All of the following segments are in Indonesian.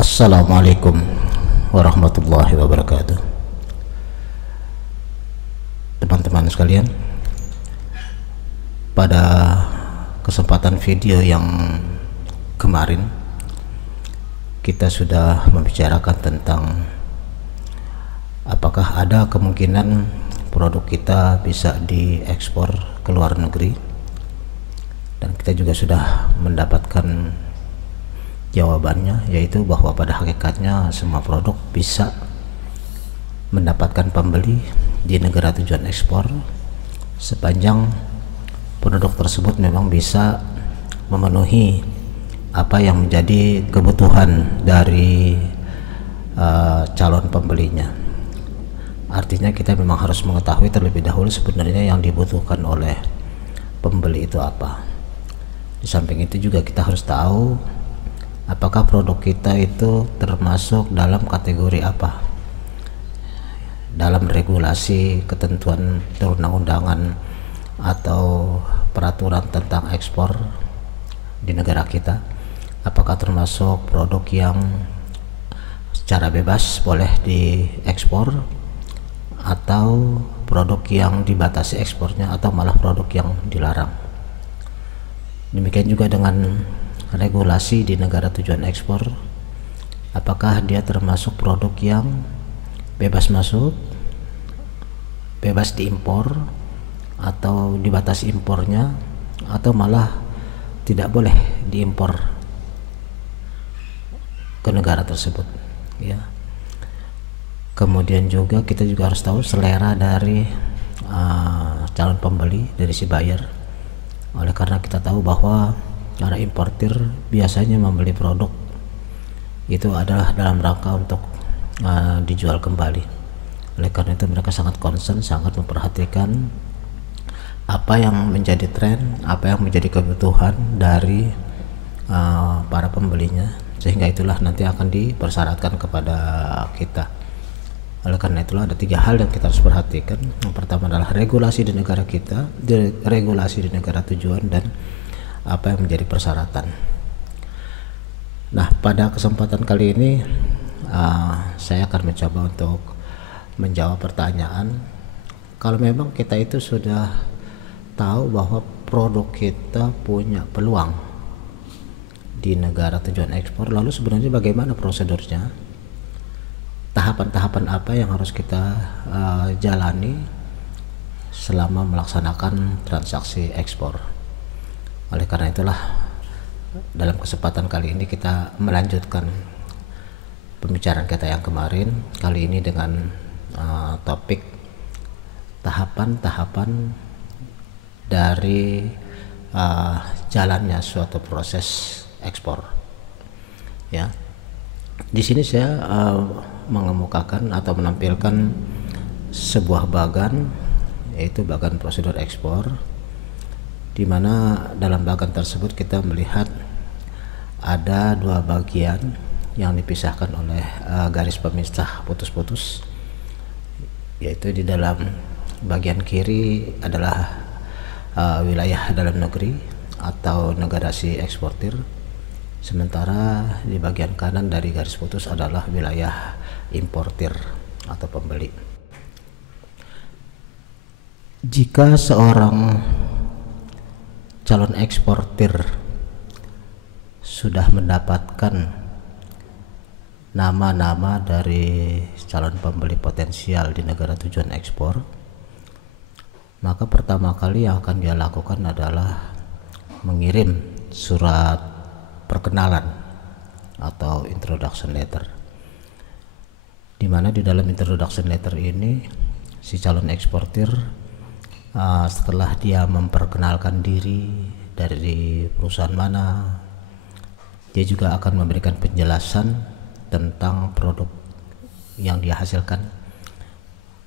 Assalamualaikum warahmatullahi wabarakatuh. Teman-teman sekalian, pada kesempatan video yang kemarin kita sudah membicarakan tentang apakah ada kemungkinan produk kita bisa diekspor ke luar negeri, dan kita juga sudah mendapatkan jawabannya, yaitu bahwa pada hakikatnya semua produk bisa mendapatkan pembeli di negara tujuan ekspor sepanjang produk tersebut memang bisa memenuhi apa yang menjadi kebutuhan dari calon pembelinya. Artinya kita memang harus mengetahui terlebih dahulu sebenarnya yang dibutuhkan oleh pembeli itu apa. Di samping itu juga kita harus tahu apakah produk kita itu termasuk dalam kategori apa dalam regulasi, ketentuan perundang-undangan atau peraturan tentang ekspor di negara kita. Apakah termasuk produk yang secara bebas boleh diekspor, atau produk yang dibatasi ekspornya, atau malah produk yang dilarang. Demikian juga dengan regulasi di negara tujuan ekspor, apakah dia termasuk produk yang bebas masuk, bebas diimpor, atau dibatasi impornya, atau malah tidak boleh diimpor ke negara tersebut, ya. Kemudian juga kita juga harus tahu selera dari calon pembeli, dari si buyer. Oleh karena kita tahu bahwa para importir biasanya membeli produk itu adalah dalam rangka untuk dijual kembali. Oleh karena itu mereka sangat concern, sangat memperhatikan apa yang menjadi tren, apa yang menjadi kebutuhan dari para pembelinya, sehingga itulah nanti akan dipersyaratkan kepada kita. Oleh karena itulah ada 3 hal yang kita harus perhatikan. Yang pertama adalah regulasi di negara kita, regulasi di negara tujuan, dan apa yang menjadi persyaratan. Nah, pada kesempatan kali ini saya akan mencoba untuk menjawab pertanyaan, kalau memang kita itu sudah tahu bahwa produk kita punya peluang di negara tujuan ekspor, lalu sebenarnya bagaimana prosedurnya, tahapan-tahapan apa yang harus kita jalani selama melaksanakan transaksi ekspor. Oleh karena itulah dalam kesempatan kali ini kita melanjutkan pembicaraan kita yang kemarin, kali ini dengan topik tahapan-tahapan dari jalannya suatu proses ekspor, ya. Di sini saya mengemukakan atau menampilkan sebuah bagan, yaitu bagan prosedur ekspor, di mana dalam bagan tersebut kita melihat ada 2 bagian yang dipisahkan oleh garis pemisah putus-putus, yaitu di dalam bagian kiri adalah wilayah dalam negeri atau negara si eksportir, sementara di bagian kanan dari garis putus adalah wilayah importir atau pembeli. Jika seorang calon eksportir sudah mendapatkan nama-nama dari calon pembeli potensial di negara tujuan ekspor, maka pertama kali yang akan dia lakukan adalah mengirim surat perkenalan atau introduction letter, di mana di dalam introduction letter ini si calon eksportir setelah dia memperkenalkan diri dari perusahaan mana, dia juga akan memberikan penjelasan tentang produk yang dia hasilkan,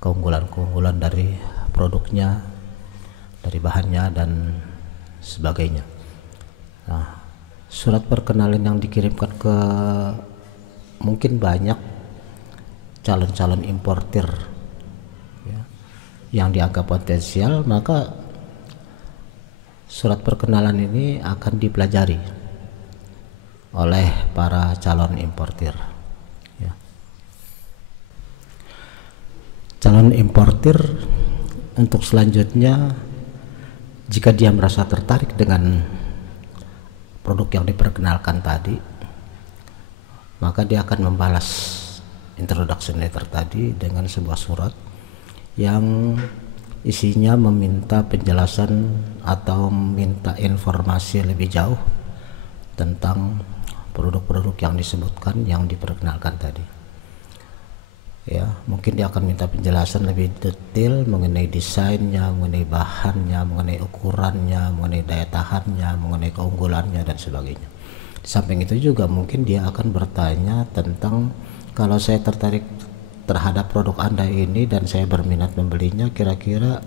keunggulan-keunggulan dari produknya, dari bahannya, dan sebagainya. Nah, surat perkenalan yang dikirimkan ke mungkin banyak calon-calon importir, ya, yang dianggap potensial, maka surat perkenalan ini akan dipelajari oleh para calon importir. Ya. Calon importir untuk selanjutnya, jika dia merasa tertarik dengan produk yang diperkenalkan tadi, maka dia akan membalas introduction letter tadi dengan sebuah surat yang isinya meminta penjelasan atau meminta informasi lebih jauh tentang produk-produk yang disebutkan, yang diperkenalkan tadi. Ya, mungkin dia akan minta penjelasan lebih detail mengenai desainnya, mengenai bahannya, mengenai ukurannya, mengenai daya tahannya, mengenai keunggulannya dan sebagainya. Di samping itu juga mungkin dia akan bertanya tentang, kalau saya tertarik terhadap produk Anda ini dan saya berminat membelinya, kira-kira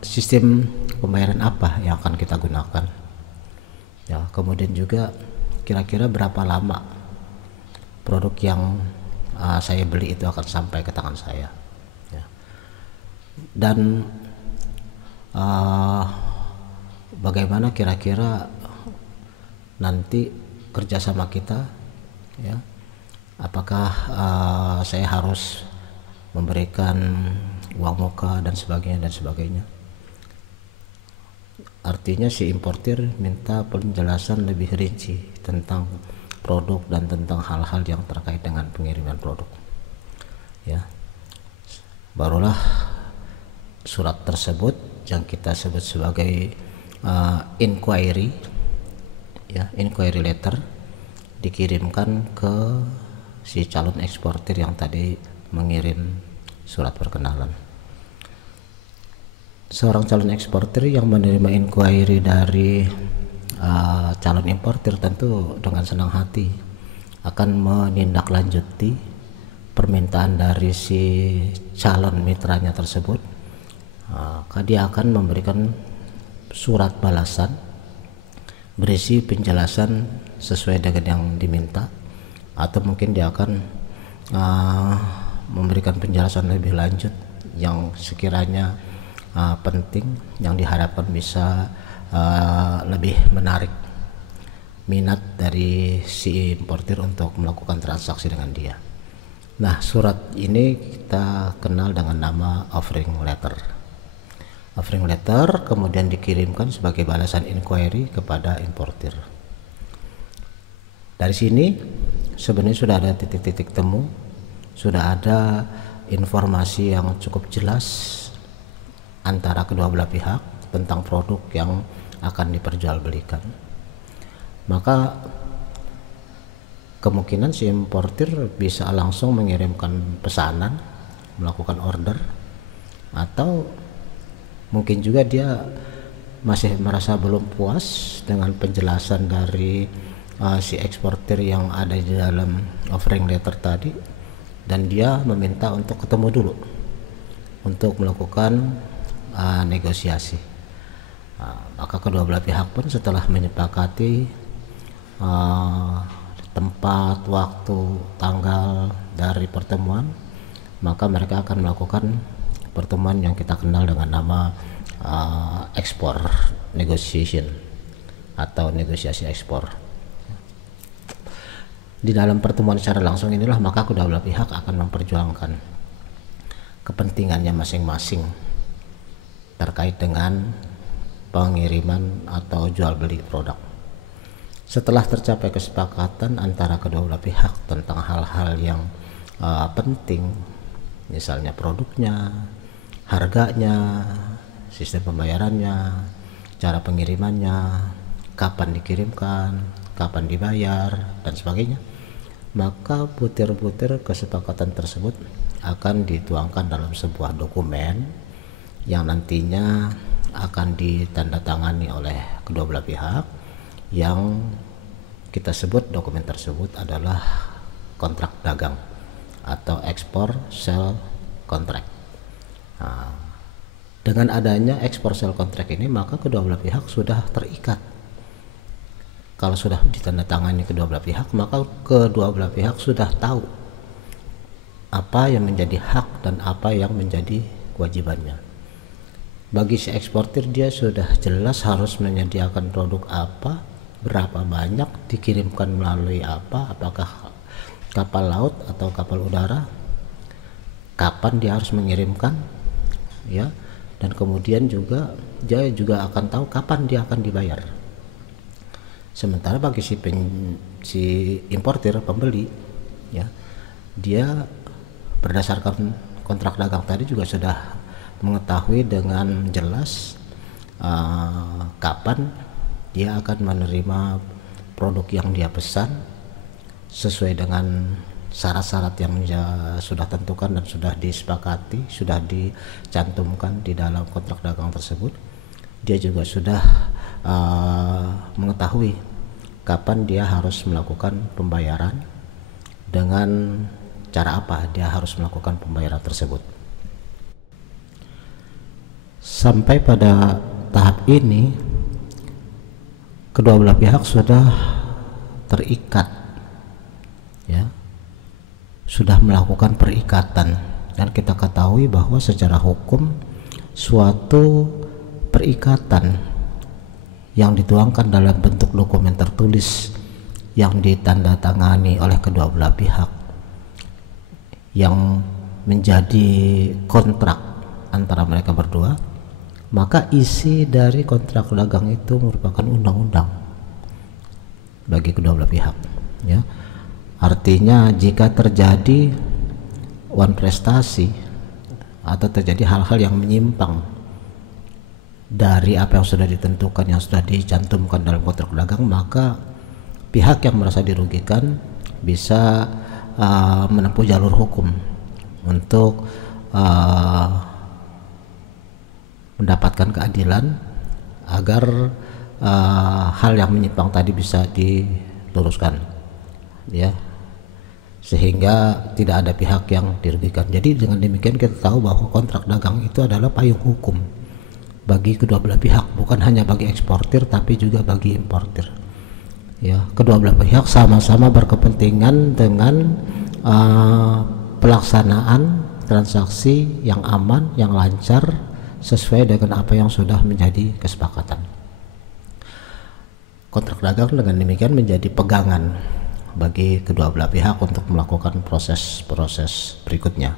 sistem pembayaran apa yang akan kita gunakan. Ya, kemudian juga kira-kira berapa lama produk yang saya beli itu akan sampai ke tangan saya. Ya. Dan bagaimana kira-kira nanti kerjasama kita, ya, apakah saya harus memberikan uang muka dan sebagainya. Artinya si importir minta penjelasan lebih rinci tentang produk dan tentang hal-hal yang terkait dengan pengiriman produk. Ya, barulah surat tersebut yang kita sebut sebagai inquiry, ya, inquiry letter, dikirimkan ke si calon eksportir yang tadi mengirim surat perkenalan. Seorang calon eksportir yang menerima inquiry dari calon importir tentu dengan senang hati akan menindaklanjuti permintaan dari si calon mitranya tersebut. Maka dia akan memberikan surat balasan berisi penjelasan sesuai dengan yang diminta, atau mungkin dia akan memberikan penjelasan lebih lanjut yang sekiranya penting, yang diharapkan bisa lebih menarik minat dari si importir untuk melakukan transaksi dengan dia. Nah, surat ini kita kenal dengan nama offering letter. Offering letter kemudian dikirimkan sebagai balasan inquiry kepada importir. Dari sini sebenarnya sudah ada titik-titik temu, sudah ada informasi yang cukup jelas antara kedua belah pihak tentang produk yang akan diperjualbelikan. Maka kemungkinan si importir bisa langsung mengirimkan pesanan, melakukan order, atau mungkin juga dia masih merasa belum puas dengan penjelasan dari si eksportir yang ada di dalam offering letter tadi, dan dia meminta untuk ketemu dulu untuk melakukan negosiasi. Maka kedua belah pihak pun setelah menyepakati tempat, waktu, tanggal dari pertemuan, maka mereka akan melakukan pertemuan yang kita kenal dengan nama ekspor negotiation atau negosiasi ekspor. Di dalam pertemuan secara langsung inilah maka kedua belah pihak akan memperjuangkan kepentingannya masing-masing terkait dengan pengiriman atau jual beli produk. Setelah tercapai kesepakatan antara kedua belah pihak tentang hal-hal yang penting, misalnya produknya, harganya, sistem pembayarannya, cara pengirimannya, kapan dikirimkan, kapan dibayar, dan sebagainya, maka butir-butir kesepakatan tersebut akan dituangkan dalam sebuah dokumen yang nantinya akan ditandatangani oleh kedua belah pihak, yang kita sebut dokumen tersebut adalah kontrak dagang atau export sale contract. Nah, dengan adanya export sale contract ini, maka kedua belah pihak sudah terikat. Kalau sudah ditandatangani kedua belah pihak, maka kedua belah pihak sudah tahu apa yang menjadi hak dan apa yang menjadi kewajibannya. Bagi si eksportir, dia sudah jelas harus menyediakan produk apa berapa banyak, dikirimkan melalui apa, apakah kapal laut atau kapal udara, kapan dia harus mengirimkan, ya, dan kemudian juga dia juga akan tahu kapan dia akan dibayar. Sementara bagi si importir, pembeli, ya, dia berdasarkan kontrak dagang tadi juga sudah mengetahui dengan jelas kapan dia akan menerima produk yang dia pesan sesuai dengan syarat-syarat yang sudah tentukan dan sudah disepakati, sudah dicantumkan di dalam kontrak dagang tersebut. Dia juga sudah mengetahui kapan dia harus melakukan pembayaran, dengan cara apa dia harus melakukan pembayaran tersebut. Sampai pada tahap ini kedua belah pihak sudah terikat, ya, sudah melakukan perikatan. Dan kita ketahui bahwa secara hukum suatu perikatan yang dituangkan dalam bentuk dokumen tertulis yang ditandatangani oleh kedua belah pihak yang menjadi kontrak antara mereka berdua, maka isi dari kontrak dagang itu merupakan undang-undang bagi kedua belah pihak, ya. Artinya jika terjadi wan prestasi atau terjadi hal-hal yang menyimpang dari apa yang sudah ditentukan, yang sudah dicantumkan dalam kontrak dagang, maka pihak yang merasa dirugikan bisa menempuh jalur hukum untuk mendapatkan keadilan agar hal yang menyimpang tadi bisa diluruskan, ya, sehingga tidak ada pihak yang dirugikan. Jadi dengan demikian kita tahu bahwa kontrak dagang itu adalah payung hukum bagi kedua belah pihak, bukan hanya bagi eksportir tapi juga bagi importir, ya. Kedua belah pihak sama-sama berkepentingan dengan pelaksanaan transaksi yang aman, yang lancar, sesuai dengan apa yang sudah menjadi kesepakatan. Kontrak dagang dengan demikian menjadi pegangan bagi kedua belah pihak untuk melakukan proses-proses berikutnya.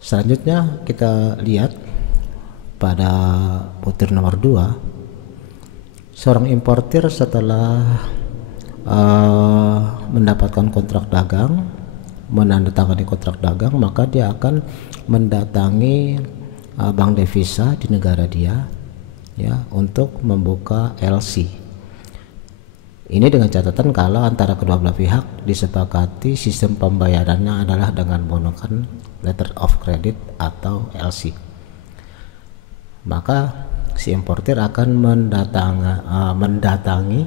Selanjutnya kita lihat pada butir nomor 2, seorang importir setelah mendapatkan kontrak dagang, menandatangani kontrak dagang, maka dia akan mendatangi bank devisa di negara dia, ya, untuk membuka LC. Ini dengan catatan kalau antara kedua belah pihak disepakati sistem pembayarannya adalah dengan menggunakan letter of credit atau LC. Maka si importir akan mendatangi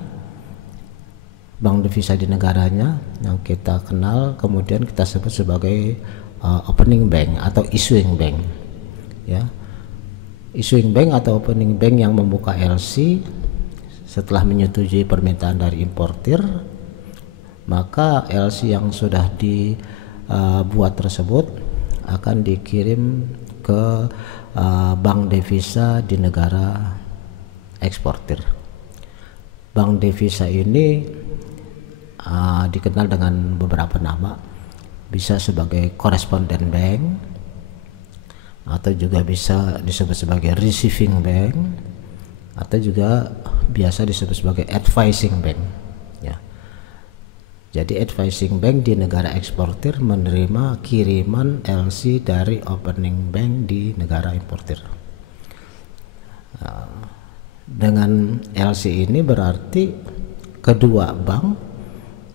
bank devisa di negaranya yang kita kenal, kemudian kita sebut sebagai opening bank atau issuing bank, ya. Issuing bank atau opening bank yang membuka LC setelah menyetujui permintaan dari importir, maka LC yang sudah dibuat tersebut akan dikirim ke bank devisa di negara eksportir. Bank devisa ini dikenal dengan beberapa nama, bisa sebagai correspondent bank atau juga bisa disebut sebagai receiving bank atau juga biasa disebut sebagai advising bank, ya. Jadi advising bank di negara eksportir menerima kiriman LC dari opening bank di negara importir. Dengan LC ini berarti kedua bank,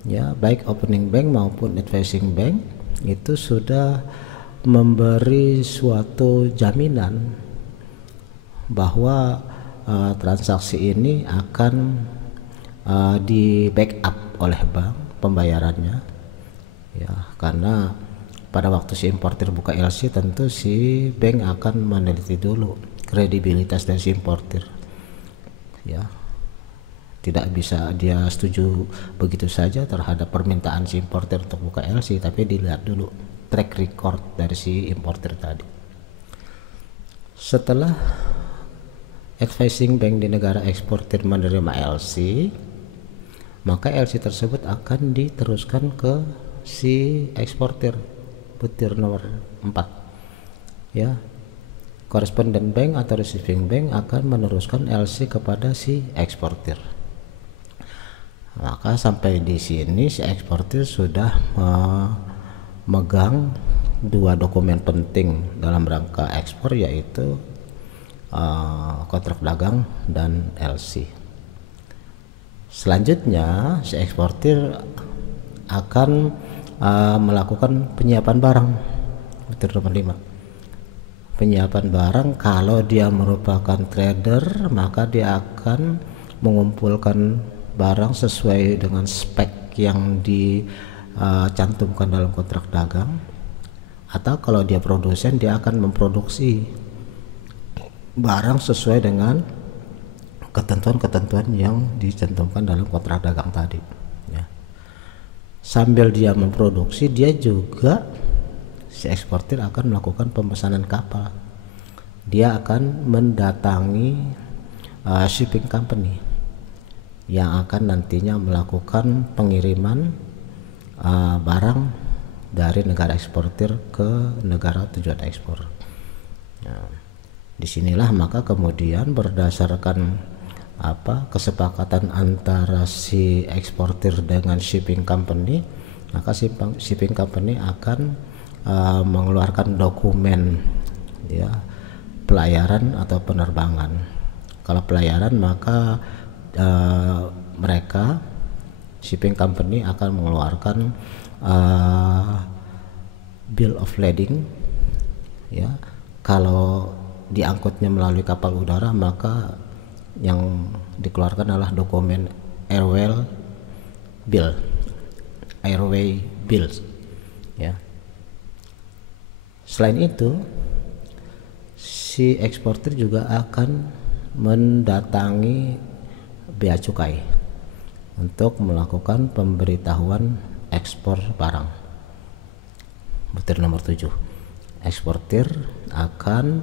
ya, baik opening bank maupun advising bank itu sudah memberi suatu jaminan bahwa transaksi ini akan di backup oleh bank pembayarannya, ya, karena pada waktu si importir buka LC tentu si bank akan meneliti dulu kredibilitas dari si importir, ya. Tidak bisa dia setuju begitu saja terhadap permintaan si importir untuk buka LC, tapi dilihat dulu track record dari si importir tadi. Setelah advising bank di negara eksportir menerima LC, maka LC tersebut akan diteruskan ke si eksportir. Butir nomor 4 ya. Correspondent bank atau receiving bank akan meneruskan LC kepada si eksportir. Maka sampai di sini si eksportir sudah memegang dua dokumen penting dalam rangka ekspor, yaitu kontrak dagang dan LC. Selanjutnya si eksportir akan melakukan penyiapan barang. Butir nomor 5. Penyiapan barang, kalau dia merupakan trader maka dia akan mengumpulkan barang sesuai dengan spek yang dicantumkan dalam kontrak dagang, atau kalau dia produsen dia akan memproduksi barang sesuai dengan ketentuan-ketentuan yang dicantumkan dalam kontrak dagang tadi ya. Sambil dia memproduksi, dia juga si eksportir akan melakukan pemesanan kapal. Dia akan mendatangi shipping company yang akan nantinya melakukan pengiriman barang dari negara eksportir ke negara tujuan ekspor. Nah, disinilah maka kemudian berdasarkan kesepakatan antara si eksportir dengan shipping company, maka shipping company akan mengeluarkan dokumen ya pelayaran atau penerbangan. Kalau pelayaran maka mereka shipping company akan mengeluarkan bill of lading ya. Kalau diangkutnya melalui kapal udara maka yang dikeluarkan adalah dokumen airway bills ya. Selain itu, si eksportir juga akan mendatangi bea cukai untuk melakukan pemberitahuan ekspor barang. Butir nomor 7. Eksportir akan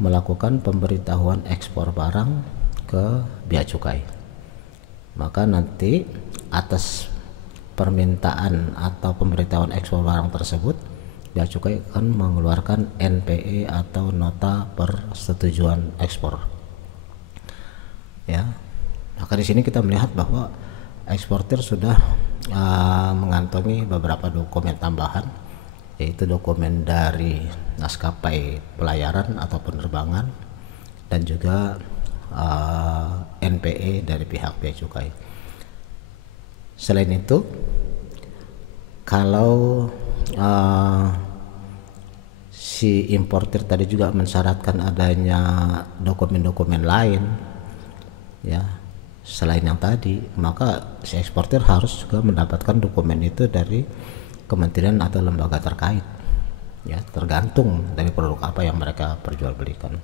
melakukan pemberitahuan ekspor barang ke bea cukai. Maka nanti atas permintaan atau pemberitahuan ekspor barang tersebut, bea cukai akan mengeluarkan NPE atau nota persetujuan ekspor. Ya, maka di sini kita melihat bahwa eksportir sudah mengantongi beberapa dokumen tambahan, yaitu dokumen dari maskapai pelayaran atau penerbangan dan juga NPE dari pihak bea cukai. Selain itu, kalau si importir tadi juga mensyaratkan adanya dokumen-dokumen lain ya selain yang tadi, maka si eksportir harus juga mendapatkan dokumen itu dari kementerian atau lembaga terkait ya, tergantung dari produk apa yang mereka perjualbelikan.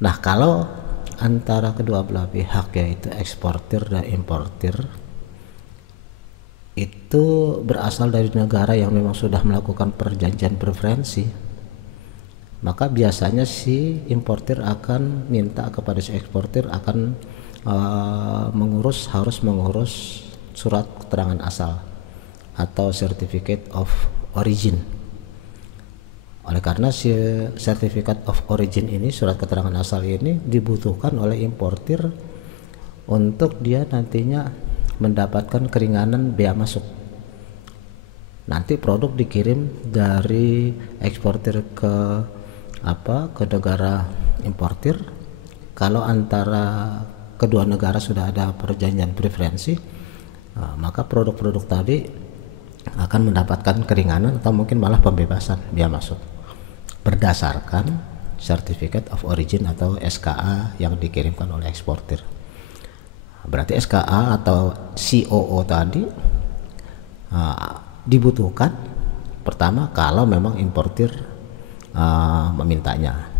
Nah, kalau antara kedua belah pihak yaitu eksportir dan importir itu berasal dari negara yang memang sudah melakukan perjanjian preferensi, maka biasanya si importir akan minta kepada si eksportir akan harus mengurus surat keterangan asal atau certificate of origin. Oleh karena si certificate of origin ini, surat keterangan asal ini dibutuhkan oleh importir untuk dia nantinya mendapatkan keringanan bea masuk. Nanti produk dikirim dari eksportir ke negara importir. Kalau antara kedua negara sudah ada perjanjian preferensi, maka produk-produk tadi akan mendapatkan keringanan atau mungkin malah pembebasan bea masuk berdasarkan Certificate of Origin atau SKA yang dikirimkan oleh eksportir. Berarti SKA atau COO tadi dibutuhkan pertama kalau memang importir memintanya,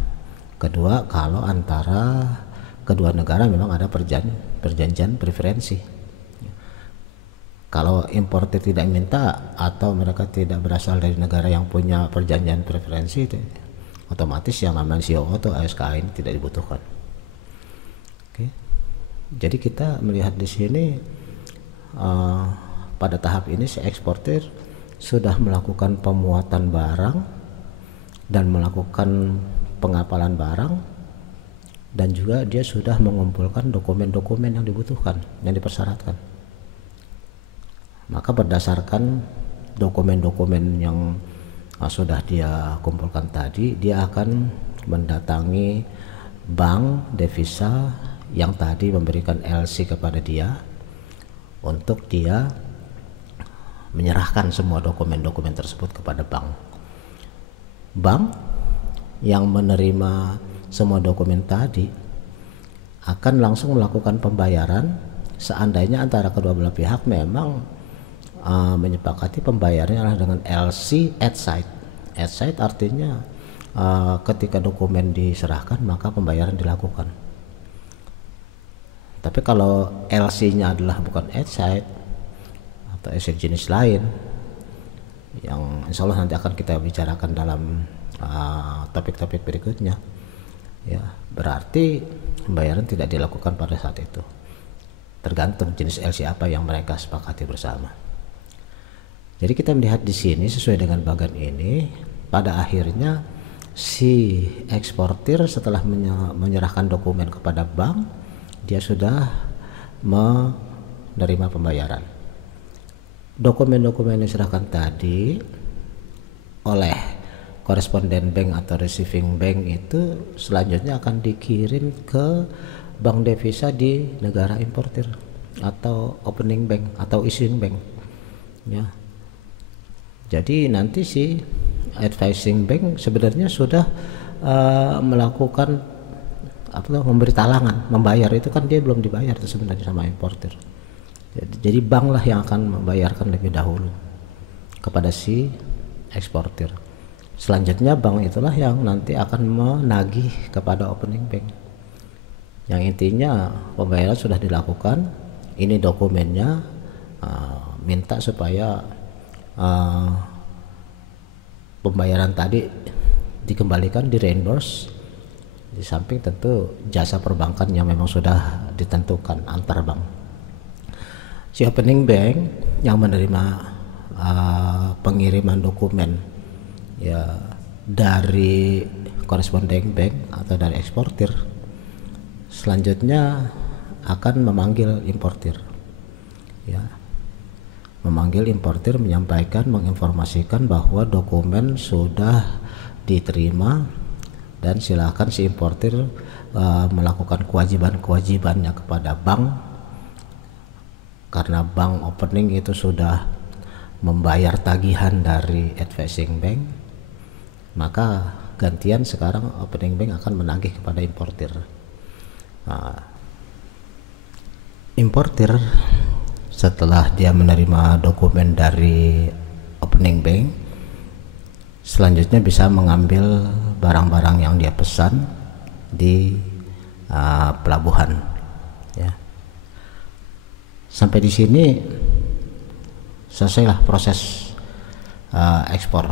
kedua kalau antara kedua negara memang ada perjanjian preferensi. Kalau importir tidak minta atau mereka tidak berasal dari negara yang punya perjanjian preferensi, otomatis yang namanya COO atau SKA ini tidak dibutuhkan. Oke. Jadi kita melihat di sini pada tahap ini si eksportir sudah melakukan pemuatan barang dan melakukan pengapalan barang, dan juga dia sudah mengumpulkan dokumen-dokumen yang dibutuhkan, yang dipersyaratkan. Maka berdasarkan dokumen-dokumen yang sudah dia kumpulkan tadi, dia akan mendatangi bank devisa yang tadi memberikan LC kepada dia untuk dia menyerahkan semua dokumen-dokumen tersebut kepada bank. Bank yang menerima semua dokumen tadi akan langsung melakukan pembayaran seandainya antara kedua belah pihak memang menyepakati pembayarannya adalah dengan LC at site. At site artinya ketika dokumen diserahkan maka pembayaran dilakukan. Tapi kalau LC-nya adalah bukan at site atau jenis lain yang insya Allah nanti akan kita bicarakan dalam topik-topik berikutnya, ya berarti pembayaran tidak dilakukan pada saat itu, tergantung jenis LC apa yang mereka sepakati bersama. Jadi kita melihat di sini sesuai dengan bagan ini, pada akhirnya si eksportir setelah menyerahkan dokumen kepada bank, dia sudah menerima pembayaran. Dokumen-dokumen yang diserahkan tadi oleh koresponden bank atau receiving bank itu selanjutnya akan dikirim ke bank devisa di negara importir atau opening bank atau issuing bank, ya. Jadi nanti si advising bank sebenarnya sudah melakukan memberi talangan, membayar itu kan dia belum dibayar itu sebenarnya sama importir. Jadi bank lah yang akan membayarkan lebih dahulu kepada si eksportir. Selanjutnya bank itulah yang nanti akan menagih kepada opening bank. Yang intinya pembayaran sudah dilakukan, ini dokumennya, minta supaya pembayaran tadi dikembalikan, di reimburse. Di samping tentu jasa perbankan yang memang sudah ditentukan antar bank. Si opening bank yang menerima pengiriman dokumen ya dari koresponden bank atau dari eksportir, selanjutnya akan memanggil importir, ya, memanggil importir, menyampaikan, menginformasikan bahwa dokumen sudah diterima dan silakan si importir melakukan kewajiban-kewajibannya kepada bank. Karena bank opening itu sudah membayar tagihan dari advising bank, maka gantian sekarang opening bank akan menagih kepada importir. Importir setelah dia menerima dokumen dari opening bank, selanjutnya bisa mengambil barang-barang yang dia pesan di pelabuhan, ya. Sampai di sini selesailah proses ekspor.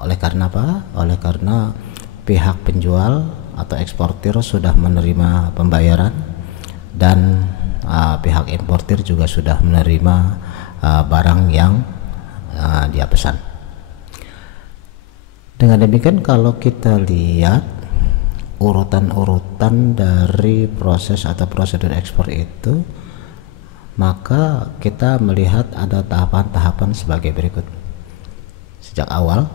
Oleh karena apa? Oleh karena pihak penjual atau eksportir sudah menerima pembayaran dan pihak importir juga sudah menerima barang yang dia pesan. Dengan demikian kalau kita lihat urutan-urutan dari proses atau prosedur ekspor itu, maka kita melihat ada tahapan-tahapan sebagai berikut. Sejak awal,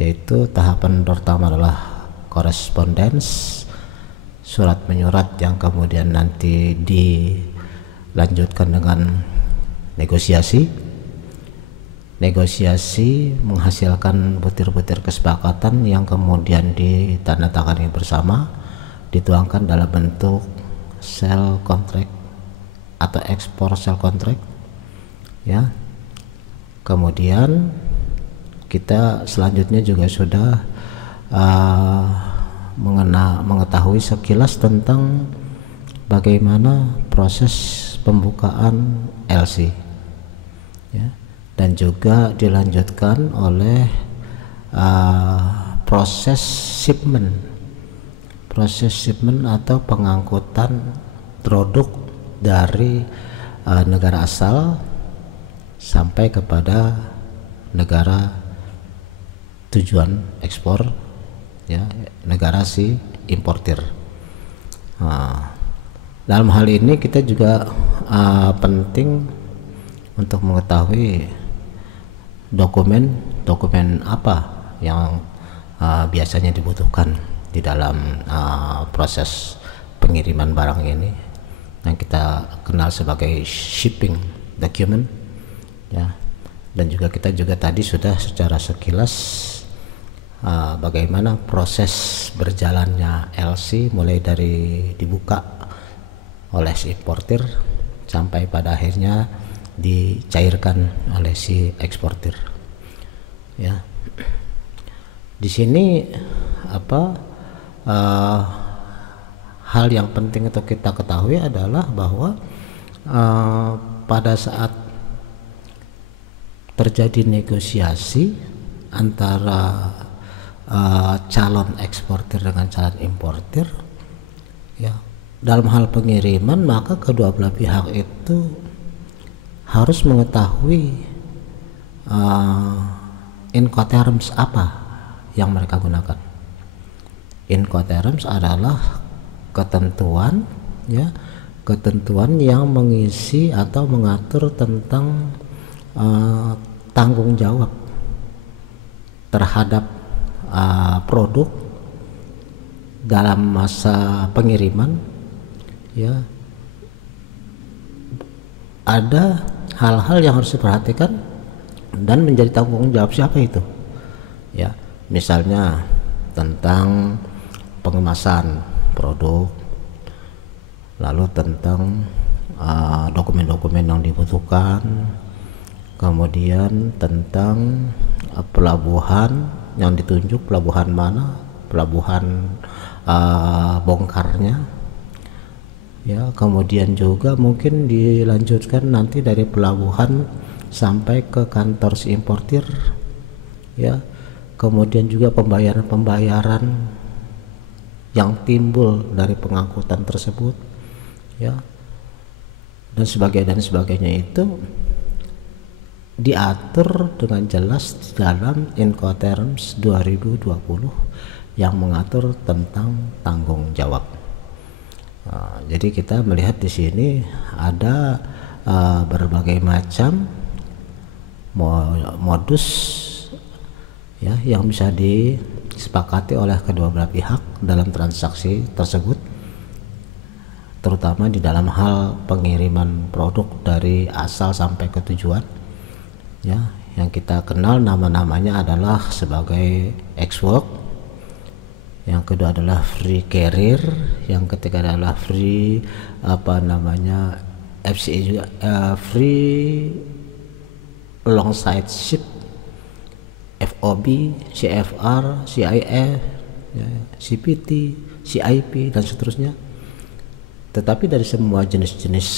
yaitu tahapan pertama adalah korespondens, surat menyurat yang kemudian nanti dilanjutkan dengan negosiasi. Negosiasi menghasilkan butir-butir kesepakatan yang kemudian ditandatangani bersama, dituangkan dalam bentuk sale contract atau ekspor sale contract, ya. Kemudian kita selanjutnya juga sudah mengetahui sekilas tentang bagaimana proses pembukaan LC, ya, dan juga dilanjutkan oleh proses shipment proses shipment atau pengangkutan produk dari negara asal sampai kepada negara tujuan ekspor, ya, negara si importir. Dalam hal ini kita juga penting untuk mengetahui dokumen apa yang biasanya dibutuhkan di dalam proses pengiriman barang ini yang kita kenal sebagai shipping document, ya. Dan juga kita tadi sudah secara sekilas bagaimana proses berjalannya LC mulai dari dibuka oleh si importir sampai pada akhirnya dicairkan oleh si eksportir, ya. Di sini hal yang penting untuk kita ketahui adalah bahwa pada saat terjadi negosiasi antara calon eksportir dengan calon importir, ya, dalam hal pengiriman, maka kedua belah pihak itu harus mengetahui Incoterms apa yang mereka gunakan. Incoterms adalah ketentuan, ya, ketentuan yang mengisi atau mengatur tentang tanggung jawab terhadap produk dalam masa pengiriman, ya. Ada hal-hal yang harus diperhatikan dan menjadi tanggung jawab siapa itu, ya. Misalnya tentang pengemasan produk, lalu tentang dokumen-dokumen yang dibutuhkan, kemudian tentang pelabuhan yang ditunjuk, pelabuhan mana, pelabuhan bongkarnya, ya. Kemudian juga mungkin dilanjutkan nanti dari pelabuhan sampai ke kantor si importir, ya. Kemudian juga pembayaran yang timbul dari pengangkutan tersebut, ya, dan sebagainya itu diatur dengan jelas di dalam Incoterms 2020 yang mengatur tentang tanggung jawab. Jadi kita melihat di sini ada berbagai macam modus, ya, yang bisa disepakati oleh kedua belah pihak dalam transaksi tersebut, terutama di dalam hal pengiriman produk dari asal sampai ke tujuan, ya, yang kita kenal nama-namanya adalah sebagai ex-work, yang kedua adalah free carrier, yang ketiga adalah free FCE juga, free alongside ship, FOB, CFR, CIF, ya, CPT, CIP, dan seterusnya. Tetapi dari semua jenis-jenis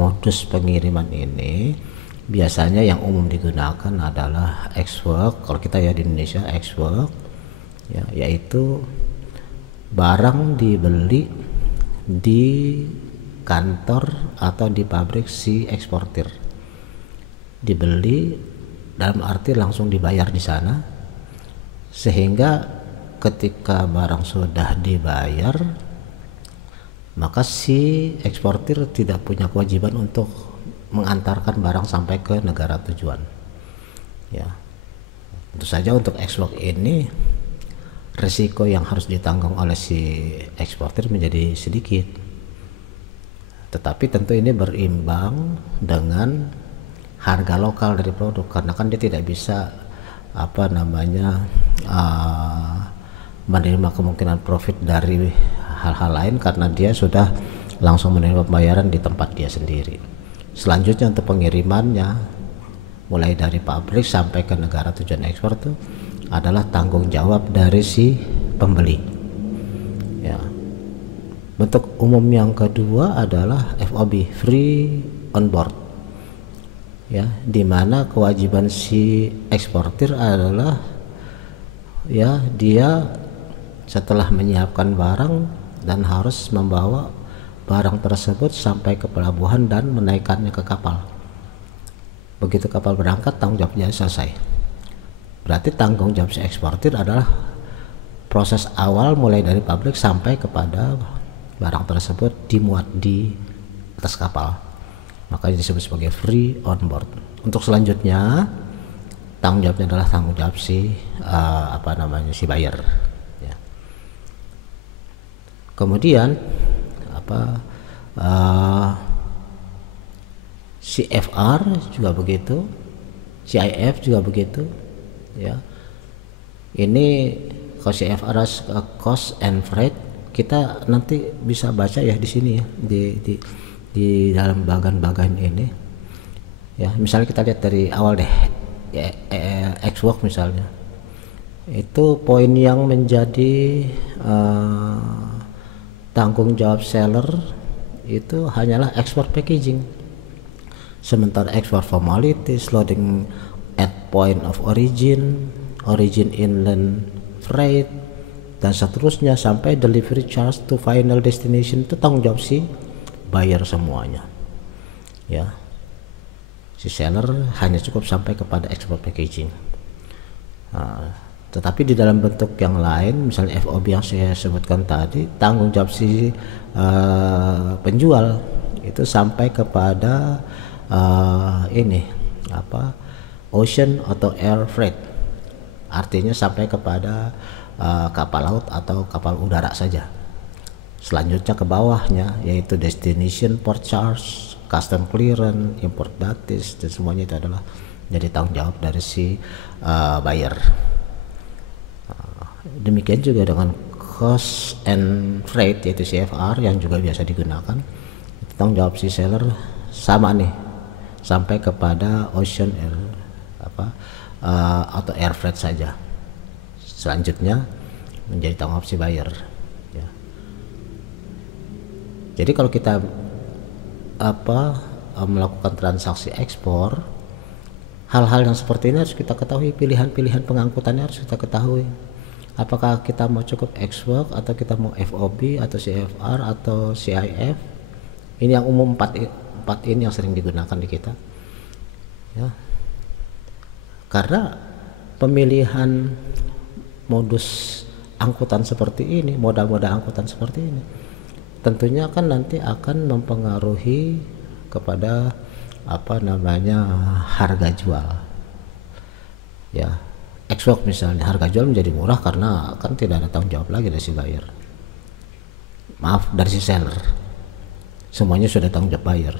modus pengiriman ini, biasanya yang umum digunakan adalah ex-work. Kalau kita ya di Indonesia ex-work, ya, yaitu barang dibeli di kantor atau di pabrik si eksportir. Dibeli dalam arti langsung dibayar di sana, sehingga ketika barang sudah dibayar maka si eksportir tidak punya kewajiban untuk mengantarkan barang sampai ke negara tujuan, ya. Tentu saja untuk ekspor ini risiko yang harus ditanggung oleh si eksportir menjadi sedikit, tetapi tentu ini berimbang dengan harga lokal dari produk, karena kan dia tidak bisa menerima kemungkinan profit dari hal-hal lain karena dia sudah langsung menerima pembayaran di tempat dia sendiri. Selanjutnya untuk pengirimannya mulai dari pabrik sampai ke negara tujuan ekspor itu adalah tanggung jawab dari si pembeli, ya. Bentuk umum yang kedua adalah FOB, free on board, ya, di mana kewajiban si eksportir adalah, ya, dia setelah menyiapkan barang dan harus membawa barang tersebut sampai ke pelabuhan dan menaikkannya ke kapal. Begitu kapal berangkat, tanggung jawabnya selesai. Berarti tanggung jawab si eksportir adalah proses awal mulai dari pabrik sampai kepada barang tersebut dimuat di atas kapal. Makanya disebut sebagai free on board. Untuk selanjutnya tanggung jawabnya adalah tanggung jawab si si buyer. Ya. Kemudian CFR juga begitu, CIF juga begitu. Ya, ini kalau CFR cost and freight, kita nanti bisa baca ya di sini ya, di dalam bagian-bagian ini. Ya, misalnya kita lihat dari awal deh, X-Work misalnya, itu poin yang menjadi tanggung jawab seller itu hanyalah export packaging, sementara export formalities, loading at point of origin, origin inland freight, dan seterusnya sampai delivery charge to final destination itu tanggung jawab si buyer semuanya. Ya, si seller hanya cukup sampai kepada export packaging. Tetapi di dalam bentuk yang lain, misalnya FOB yang saya sebutkan tadi, tanggung jawab si penjual itu sampai kepada ocean atau air freight, artinya sampai kepada kapal laut atau kapal udara saja. Selanjutnya ke bawahnya yaitu destination, port charge, custom clearance, import duties, dan semuanya itu adalah jadi tanggung jawab dari si buyer. Demikian juga dengan cost and freight yaitu CFR yang juga biasa digunakan, itu tanggung jawab si seller sama nih sampai kepada ocean air atau air freight saja. Selanjutnya menjadi tanggung jawab si buyer. Ya. Jadi kalau kita melakukan transaksi ekspor, hal-hal yang seperti ini harus kita ketahui, pilihan-pilihan pengangkutannya harus kita ketahui. Apakah kita mau cukup X-Work atau kita mau FOB atau CFR atau CIF? Ini yang umum empat ini yang sering digunakan di kita. Ya. Karena pemilihan modus angkutan seperti ini, moda-moda angkutan seperti ini, tentunya kan nanti akan mempengaruhi kepada harga jual. Ya, X-Work misalnya harga jual menjadi murah karena kan tidak ada tanggung jawab lagi dari si buyer. Maaf, dari si seller. Semuanya sudah tanggung jawab buyer.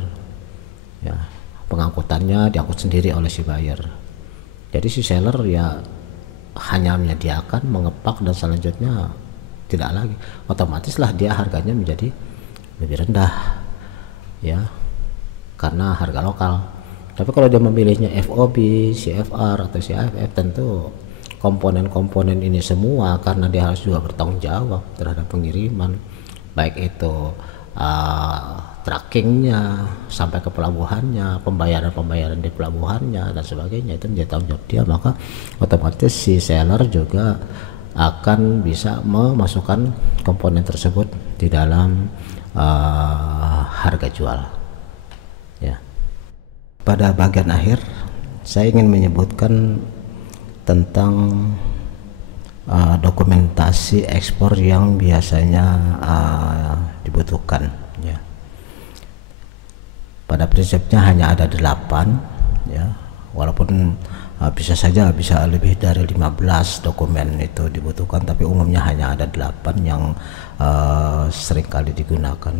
Ya, pengangkutannya diangkut sendiri oleh si buyer. Jadi si seller ya hanya menyediakan, mengepak, dan selanjutnya tidak lagi. Otomatislah dia harganya menjadi lebih rendah, ya, karena harga lokal. Tapi kalau dia memilihnya FOB, CFR atau CIF, tentu komponen-komponen ini semua karena dia harus juga bertanggung jawab terhadap pengiriman, baik itu trackingnya sampai ke pelabuhannya, pembayaran di pelabuhannya dan sebagainya, itu menjadi tanggung jawab dia. Maka otomatis si seller juga akan bisa memasukkan komponen tersebut di dalam harga jual. Ya. Pada bagian akhir saya ingin menyebutkan tentang dokumentasi ekspor yang biasanya dibutuhkan. Ya. Pada prinsipnya hanya ada 8, ya, walaupun bisa saja bisa lebih dari 15 dokumen itu dibutuhkan, tapi umumnya hanya ada 8 yang seringkali digunakan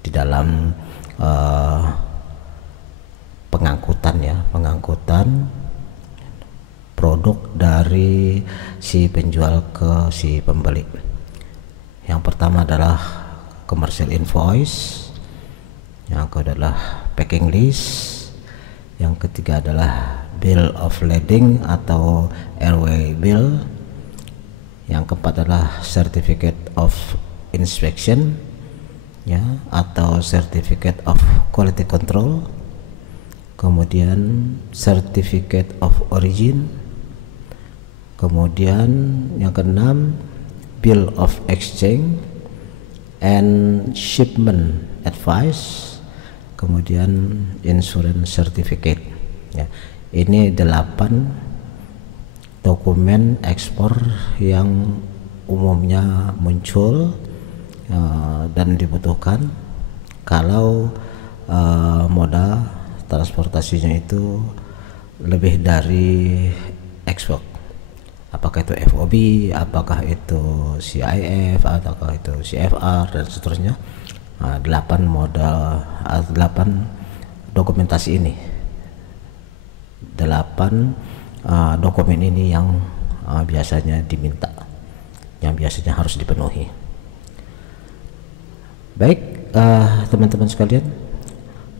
di dalam pengangkutan produk dari si penjual ke si pembeli. Yang pertama adalah commercial invoice, yang kedua adalah packing list, yang ketiga adalah bill of lading atau airway bill, yang keempat adalah certificate of inspection, ya, atau certificate of quality control, kemudian certificate of origin, kemudian yang keenam bill of exchange and shipment advice, kemudian insurance certificate. Ya, ini 8 dokumen ekspor yang umumnya muncul dan dibutuhkan kalau moda transportasinya itu lebih dari ekspor, apakah itu FOB, apakah itu CIF, apakah itu CFR dan seterusnya. 8 dokumentasi ini, 8 dokumen ini yang biasanya diminta, yang biasanya harus dipenuhi. Baik, teman-teman sekalian,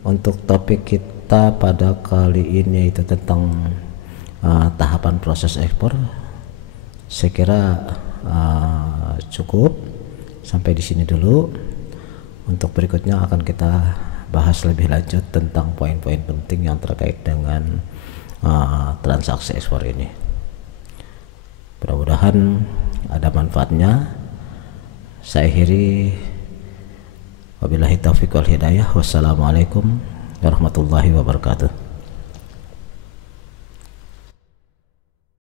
untuk topik kita pada kali ini itu tentang tahapan proses ekspor. Saya kira cukup sampai di sini dulu. Untuk berikutnya akan kita bahas lebih lanjut tentang poin-poin penting yang terkait dengan transaksi ekspor ini. Mudah-mudahan ada manfaatnya. Saya akhiri, wabillahi taufiq wal hidayah. Wassalamualaikum warahmatullahi wabarakatuh.